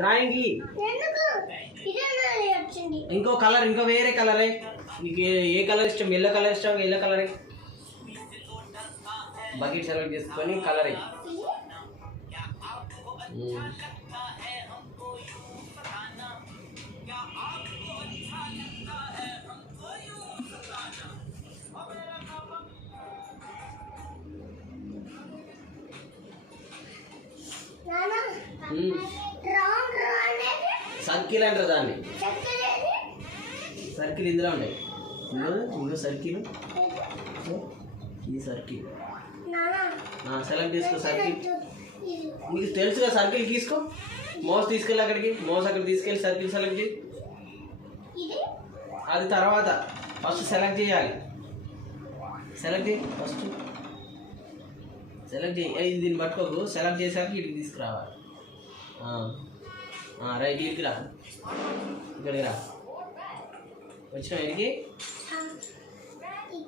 Drawing ఇంకో colour, ఇంకో వేరే కలరే. నీకు ఏ కలర్ ఇష్టం? ఎల్లో కలర్ ఇష్టం, ఎల్లో కలరే. బకెట్ సెలెక్ట్ చేసుకొని కలర్ సర్కిల్ అంటారు దాన్ని. సర్కిల్ ఇందులో ఉన్నాయి. ఇంకో సర్కిల్, ఈ సర్కిల్ సెలెక్ట్ చేసుకో. సర్కిల్ నీకు తెలుసుగా, సర్కిల్ తీసుకో. మౌస్ తీసుకెళ్ళి అక్కడికి, మౌస్ అక్కడ తీసుకెళ్ళి సర్కిల్ సెలెక్ట్ చేయి. అది తర్వాత ఫస్ట్ సెలెక్ట్ చేయాలి. సెలెక్ట్ చేయి ఫస్ట్, సెలెక్ట్ చేయి. దీన్ని పట్టుకోకు. సెలెక్ట్ చేశాక ఇక్కడికి తీసుకురావాలి. రైట్, ఇక్కడికి రా, ఇక్కడికి రా. వచ్చిన ఇక్కడికి